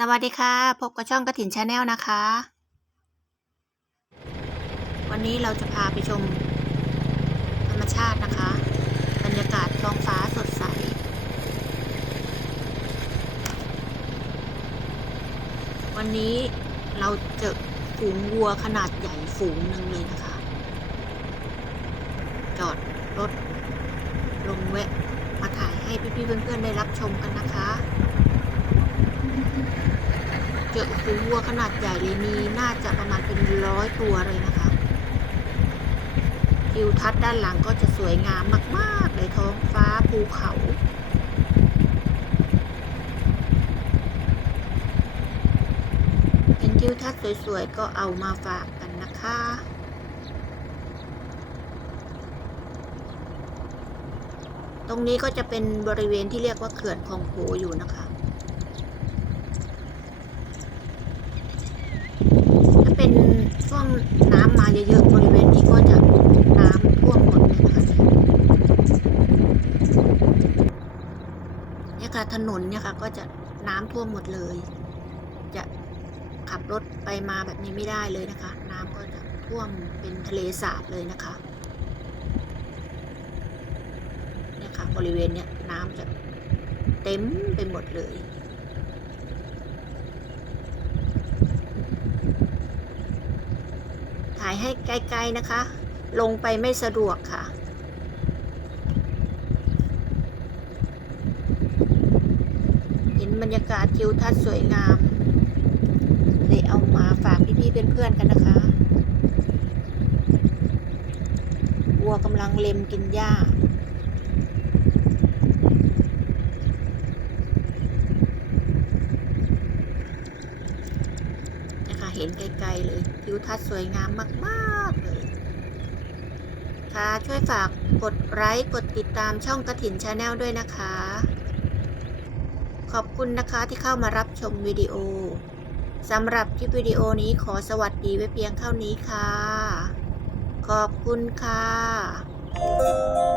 สวัสดีค่ะ พบกับช่องกระถินชาแนลนะคะ วันนี้เราจะพาไปชมธรรมชาตินะคะ บรรยากาศท้องฟ้าสดใส วันนี้เราเจอฝูงวัวขนาดใหญ่ฝูงหนึ่งเลยนะคะ จอดรถลงแวะมาถ่ายให้พี่ๆเพื่อนๆได้รับชมกันนะคะ จอฝูงวัวขนาดใหญ่เลยมีน่าจะประมาณเป็นร้อยตัวเลยนะคะทิวทัศน์ด้านหลังก็จะสวยงามมากๆเลยท้องฟ้าภูเขาเป็นทิวทัศน์สวยๆก็เอามาฝากกันนะคะตรงนี้ก็จะเป็นบริเวณที่เรียกว่าเขื่อนคลองโพอยู่นะคะ ถ้า เป็นช่วงน้ำมาเยอะๆบริเวณนี้ก็จะน้ำท่วมหมดเลยนะคะเนี่ยค่ะถนนเนี่ยค่ะก็จะน้ำท่วมหมดเลย จะขับรถไปมาแบบนี้ไม่ได้เลยนะคะ น้ำก็จะท่วมเป็นทะเลสาบเลยนะคะเนี่ยค่ะบริเวณเนี้ยน้ำจะเต็มไปหมดเลย ถ่ายให้ไกลๆนะคะ ลงไปไม่สะดวกค่ะ เห็นบรรยากาศทิวทัศน์สวยงาม เลยเอามาฝากพี่ๆเพื่อนๆกันนะคะ วัวกำลังเล็มกินหญ้า นะคะ เห็นไกลๆเลยทิวทัศน์สวยงามมากๆเลย ค่ะช่วยฝากกดไลค์กดติดตามช่องกระถินชาแนลด้วยนะคะ ขอบคุณนะคะที่เข้ามารับชมวิดีโอสำหรับคลิปวิดีโอนี้ขอสวัสดีไว้เพียงเท่านี้ค่ะ ขอบคุณค่ะ